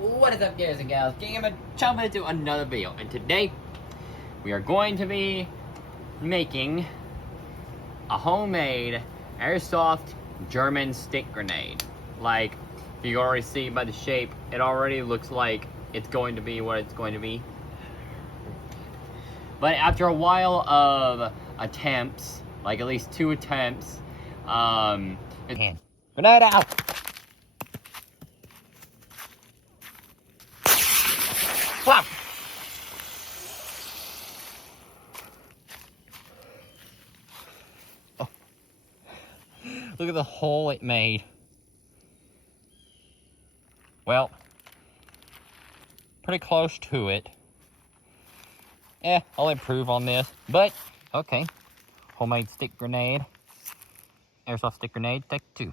What is up, guys and gals? GatorGamer jumping into another video, and today we are going to be making a homemade airsoft German stick grenade. Like you already see by the shape, it already looks like it's going to be what it's going to be. But after a while of attempts, like at least 2 attempts, grenade out! Wow. Oh. Look at the hole it made. Well, pretty close to it. I'll improve on this, but okay. Homemade stick grenade. Airsoft stick grenade, Tech 2.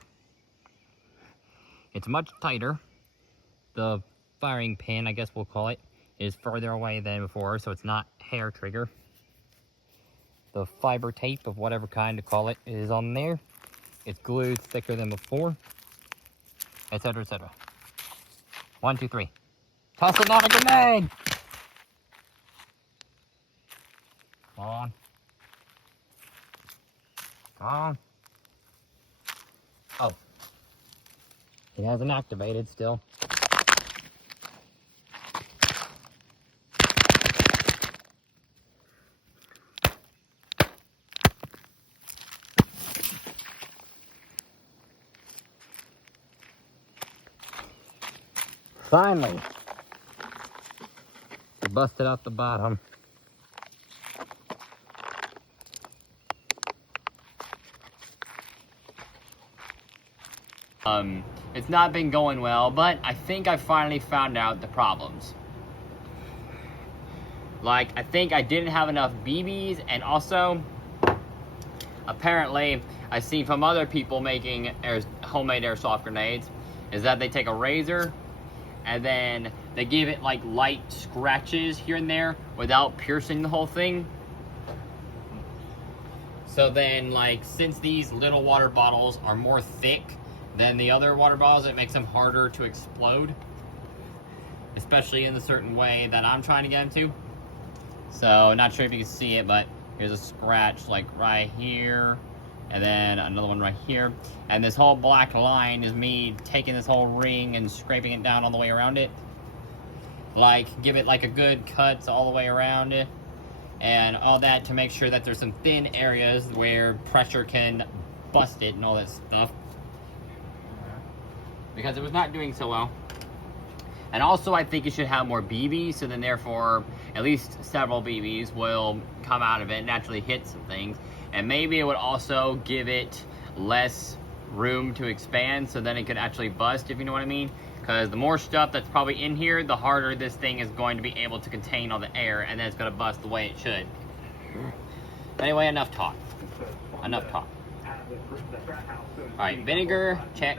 It's much tighter. The firing pin, I guess we'll call it, is further away than before, so it's not hair trigger. The fiber tape of whatever kind to call it is on there. It's glued thicker than before, etc., etc. 1, 2, 3. Toss another grenade! Come on. Come on. Oh. It hasn't activated still. Finally, we busted out the bottom. It's not been going well, but I think I finally found out the problems. Like, I think I didn't have enough BBs, and also, apparently, I've seen from other people making homemade airsoft grenades, is that they take a razor, and then they give it like light scratches here and there without piercing the whole thing. So then, like, since these little water bottles are more thick than the other water bottles, it makes them harder to explode, especially in the certain way that I'm trying to get them to. So, not sure if you can see it, but here's a scratch like right here, and then another one right here. And this whole black line is me taking this whole ring and scraping it down all the way around it. Like, give it like a good cut all the way around it. And all that to make sure that there's some thin areas where pressure can bust it and all that stuff. Because it was not doing so well. And also, I think you should have more BBs, so then therefore, at least several BBs will come out of it and actually hit some things. And maybe it would also give it less room to expand, so then it could actually bust, if you know what I mean. Because the more stuff that's probably in here, the harder this thing is going to be able to contain all the air, and then it's going to bust the way it should. Anyway, enough talk. Enough talk. Alright, vinegar, check.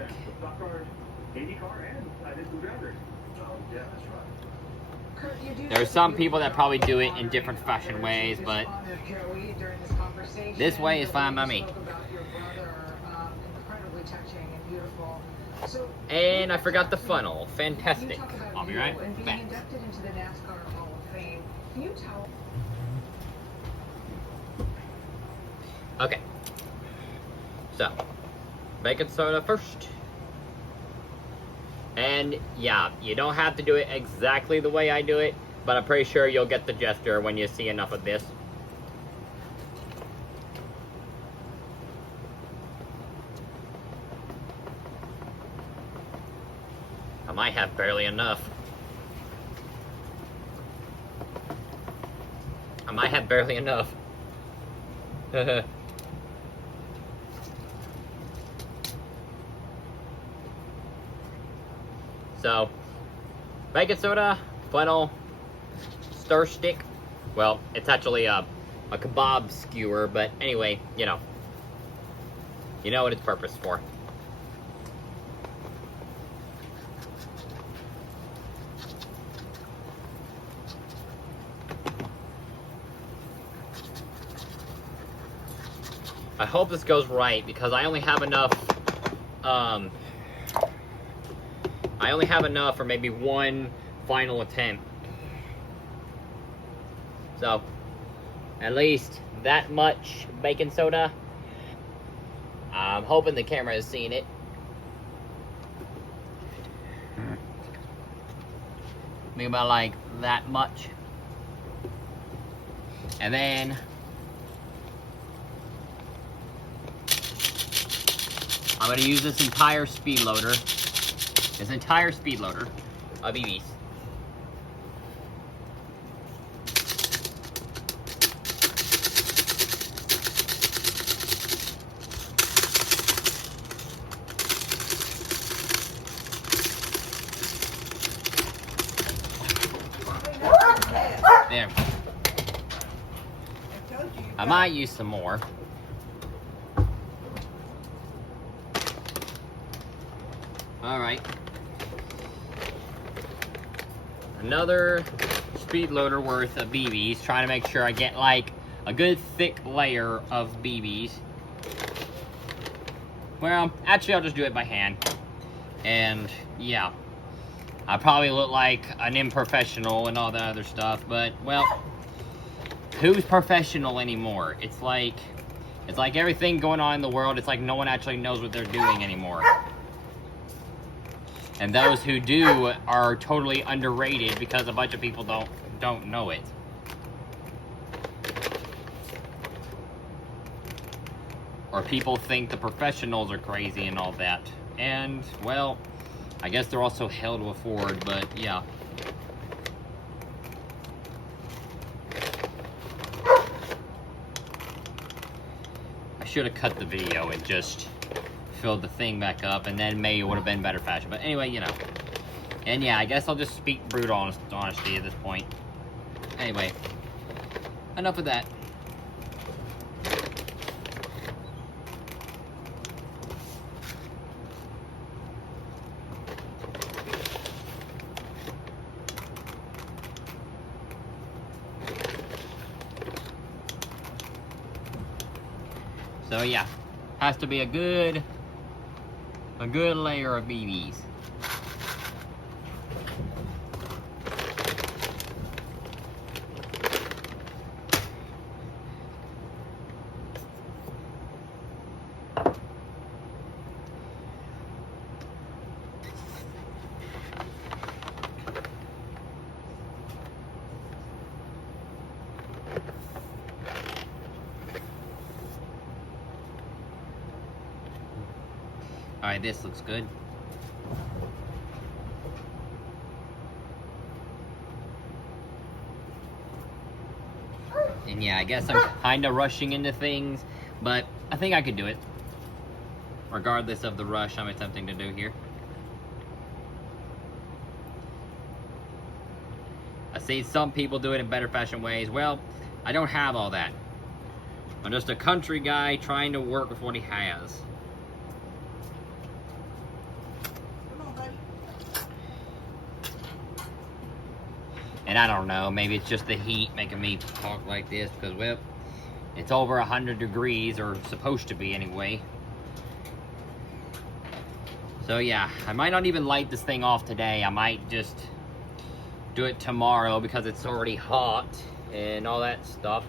There are some people that probably do it in different fashion ways, but this way is fine by me. And I forgot the funnel. Fantastic. I'll be right back. Okay. So, baking soda first. And yeah, you don't have to do it exactly the way I do it, but I'm pretty sure you'll get the gesture when you see enough of this. I might have barely enough. I might have barely enough. So, baking soda, funnel, stir stick. Well, it's actually a kebab skewer, but anyway, you know what its purpose is for. I hope this goes right, because I only have enough I only have enough for maybe one final attempt. So, at least that much baking soda. I'm hoping the camera has seen it. Maybe about like that much. And then I'm going to use this entire speed loader. This entire speed loader of BBs. There. I might use some more. Alright. Another speed loader worth of BBs. Trying to make sure I get like a good thick layer of BBs. Well, actually I'll just do it by hand. And yeah. I probably look like an unprofessional and all that other stuff, but well, who's professional anymore? It's like everything going on in the world, it's like no one actually knows what they're doing anymore. And those who do are totally underrated because a bunch of people don't know it. Or people think the professionals are crazy and all that. And well, I guess they're also hell to afford, but yeah. I should have cut the video and just filled the thing back up, and then maybe it would have been better fashion. But anyway, you know. And yeah, I guess I'll just speak brute honesty at this point. Anyway, enough of that. So yeah, has to be a good layer of BBs. Alright, this looks good. And yeah, I guess I'm kind of rushing into things, but I think I could do it. Regardless of the rush I'm attempting to do here. I see some people do it in better fashion ways. Well, I don't have all that. I'm just a country guy trying to work with what he has. And I don't know, maybe it's just the heat making me talk like this because, well, it's over 100 degrees, or supposed to be anyway. So yeah, I might not even light this thing off today. I might just do it tomorrow because it's already hot and all that stuff.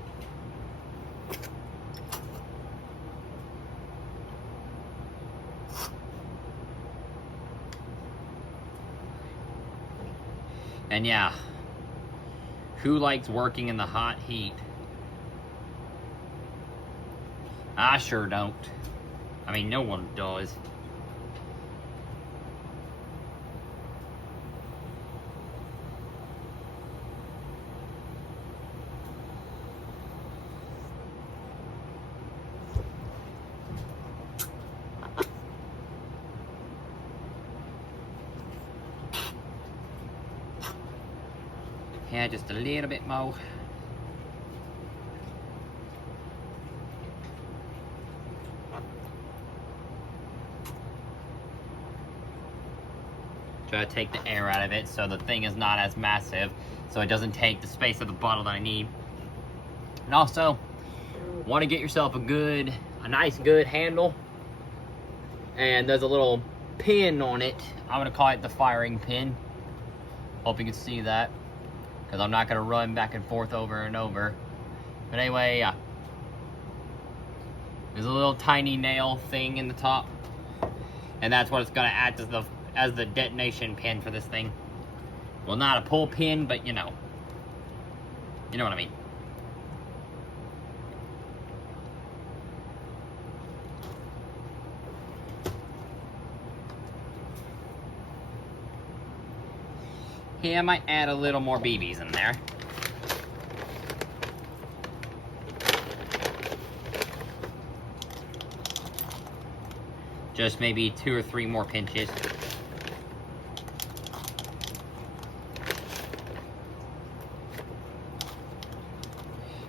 And yeah, who likes working in the hot heat? I sure don't. I mean, no one does. Yeah, just a little bit more. Try to take the air out of it so the thing is not as massive, so it doesn't take the space of the bottle that I need. And also, want to get yourself a nice good handle. And there's a little pin on it. I'm gonna call it the firing pin. Hope you can see that, because I'm not gonna run back and forth over and over. But anyway, yeah. There's a little tiny nail thing in the top, and that's what it's gonna act as the detonation pin for this thing. Well, not a pull pin, but you know what I mean. Yeah, I might add a little more BBs in there. Just maybe 2 or 3 more pinches.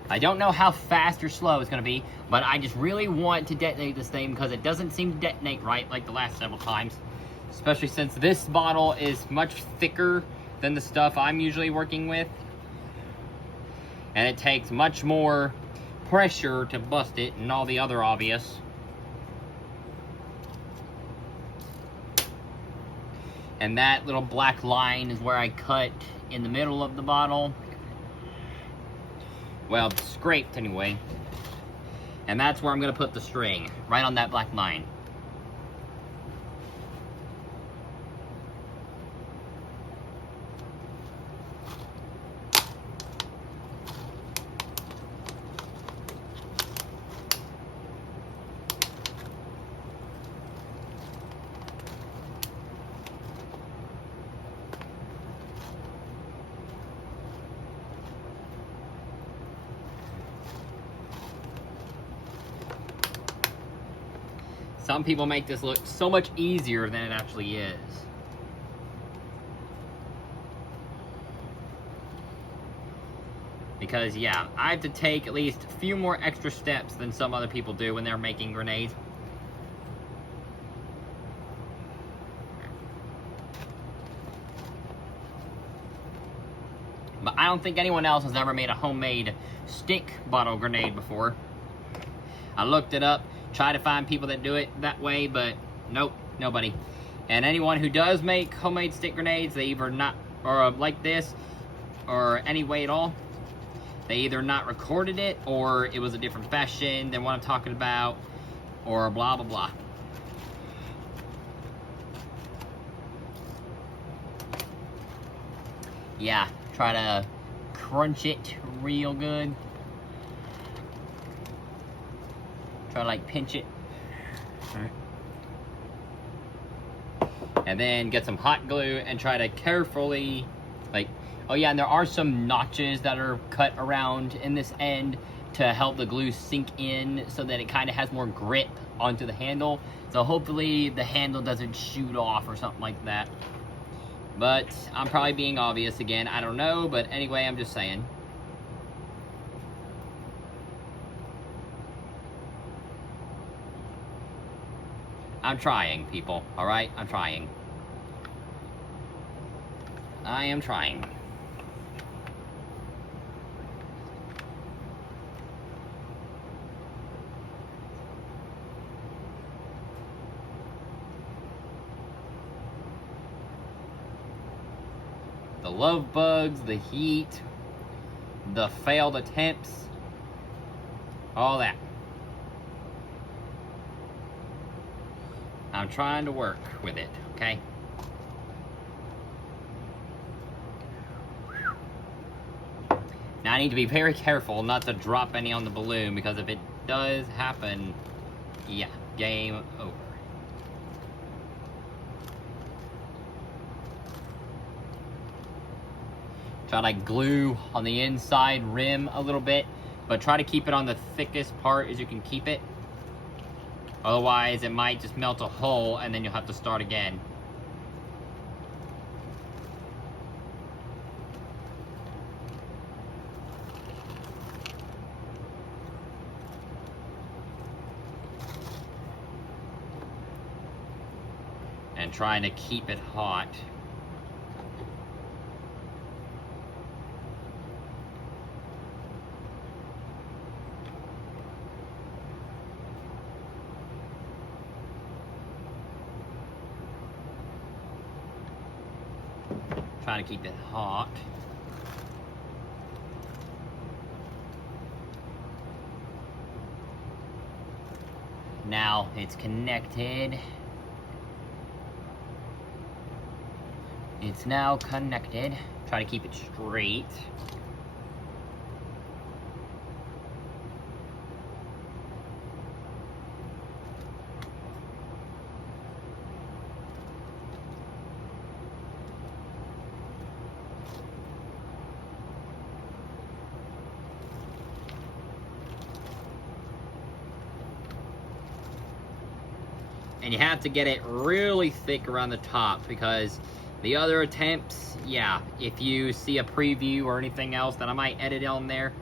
I don't know how fast or slow it's going to be, but I just really want to detonate this thing because it doesn't seem to detonate right like the last several times. Especially since this bottle is much thicker than the stuff I'm usually working with. And it takes much more pressure to bust it and all the other obvious. And that little black line is where I cut in the middle of the bottle. Well, scraped anyway. And that's where I'm gonna put the string, right on that black line. Some people make this look so much easier than it actually is. Because, yeah, I have to take at least a few more extra steps than some other people do when they're making grenades. But I don't think anyone else has ever made a homemade stick bottle grenade before. I looked it up. Try to find people that do it that way, but nope, nobody. And anyone who does make homemade stick grenades, they either not, or like this, or any way at all, they either not recorded it, or it was a different fashion than what I'm talking about, or blah, blah, blah. Yeah, try to crunch it real good. Try to like pinch it. And then get some hot glue and try to carefully, like, oh yeah, and there are some notches that are cut around in this end to help the glue sink in so that it kind of has more grip onto the handle. So hopefully the handle doesn't shoot off or something like that. But I'm probably being obvious again, I don't know, but anyway, I'm just saying. I'm trying, people, alright? I'm trying. I am trying. The love bugs, the heat, the failed attempts, all that. I'm trying to work with it, okay? Now I need to be very careful not to drop any on the balloon, because if it does happen, yeah, game over. Try to like glue on the inside rim a little bit, but try to keep it on the thickest part as you can keep it. Otherwise, it might just melt a hole and then you'll have to start again. And trying to keep it hot. try to keep it hot. Now it's connected. It's now connected. Try to keep it straight. And you have to get it really thick around the top, because the other attempts, yeah, if you see a preview or anything else that I might edit on there,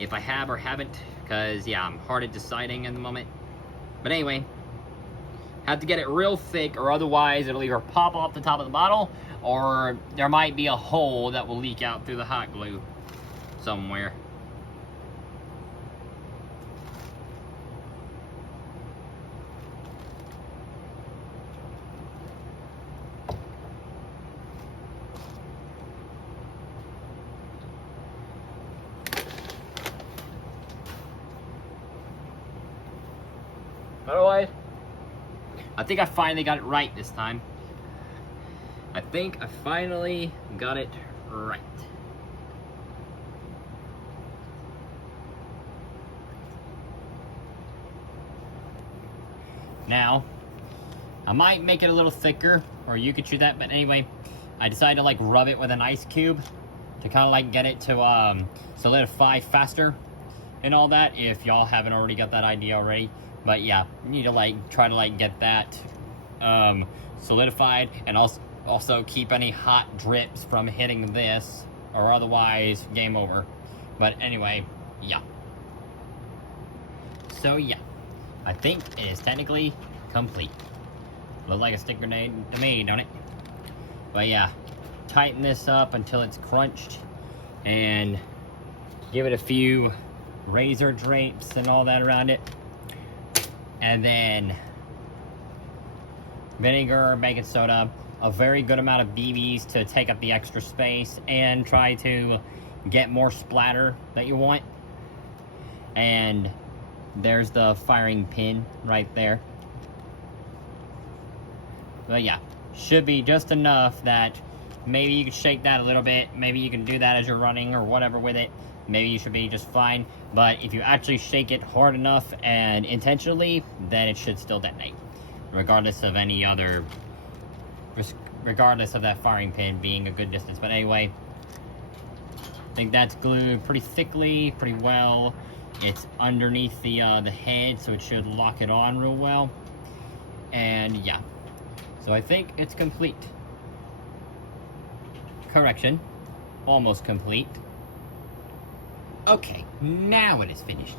if I have or haven't, because yeah, I'm hard at deciding in the moment. But anyway, have to get it real thick, or otherwise it'll either pop off the top of the bottle, or there might be a hole that will leak out through the hot glue somewhere. Otherwise, I think I finally got it right this time. I think I finally got it right. Now, I might make it a little thicker, or you could shoot that, but anyway, I decided to like rub it with an ice cube to kind of like get it to solidify faster and all that, if y'all haven't already got that idea already. But yeah, you need to like try to like get that solidified, and also keep any hot drips from hitting this, or otherwise game over. But anyway, yeah. So yeah, I think it is technically complete. Looks like a stick grenade to me, don't it? But yeah, tighten this up until it's crunched, and give it a few razor drapes and all that around it. And then vinegar, baking soda, a very good amount of BBs to take up the extra space and try to get more splatter that you want. And there's the firing pin right there. But yeah, should be just enough that maybe you can shake that a little bit. Maybe you can do that as you're running or whatever with it. Maybe you should be just fine. But if you actually shake it hard enough and intentionally, then it should still detonate, regardless of any other, regardless of that firing pin being a good distance. But anyway, I think that's glued pretty thickly, pretty well. It's underneath the head, so it should lock it on real well. And yeah, so I think it's complete. Correction, almost complete. Okay, now it is finished.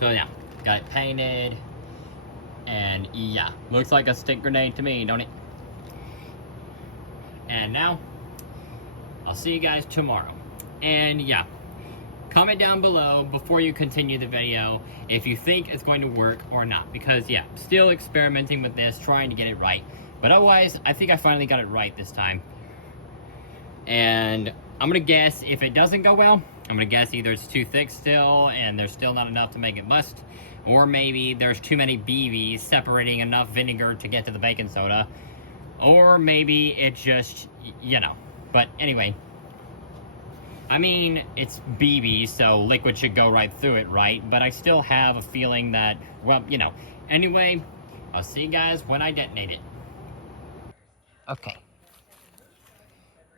So yeah, got it painted, and yeah, looks like a stick grenade to me, don't it? And now, I'll see you guys tomorrow. And yeah, comment down below before you continue the video if you think it's going to work or not. Because yeah, still experimenting with this, trying to get it right. But otherwise, I think I finally got it right this time. And I'm gonna guess if it doesn't go well, I'm gonna guess either it's too thick still and there's still not enough to make it bust, or maybe there's too many BBs separating enough vinegar to get to the baking soda, or maybe it just, you know. But anyway, I mean, it's BB, so liquid should go right through it, right? But I still have a feeling that, well, you know. Anyway, I'll see you guys when I detonate it. Okay.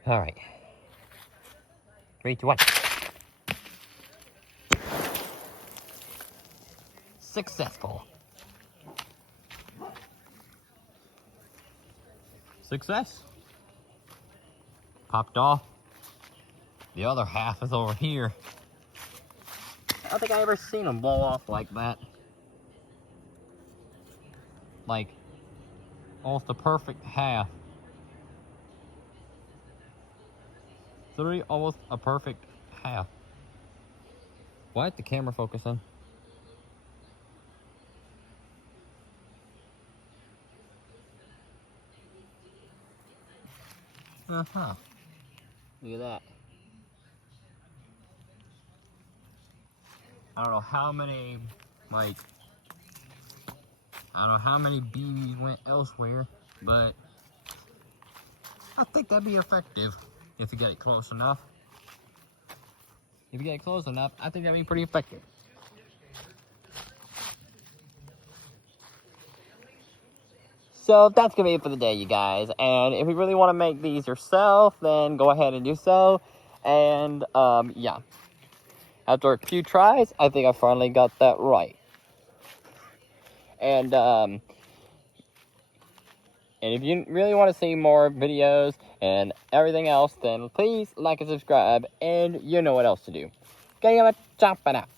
All right. 3, 2, 1. Successful. Success. Popped off. The other half is over here. I don't think I ever seen them blow off like that. Like, almost a perfect half. 3, almost a perfect half. What? The camera focus on? Uh-huh. Look at that. I don't know how many, like, I don't know how many BBs went elsewhere, but I think that'd be effective if you get it close enough. If you get it close enough, I think that'd be pretty effective. So that's gonna be it for the day, you guys. And if you really want to make these yourself, then go ahead and do so. And yeah, after a few tries, I think I finally got that right. And if you really want to see more videos and everything else, then please like and subscribe, and you know what else to do. GatorGamer CHOMPING OUT.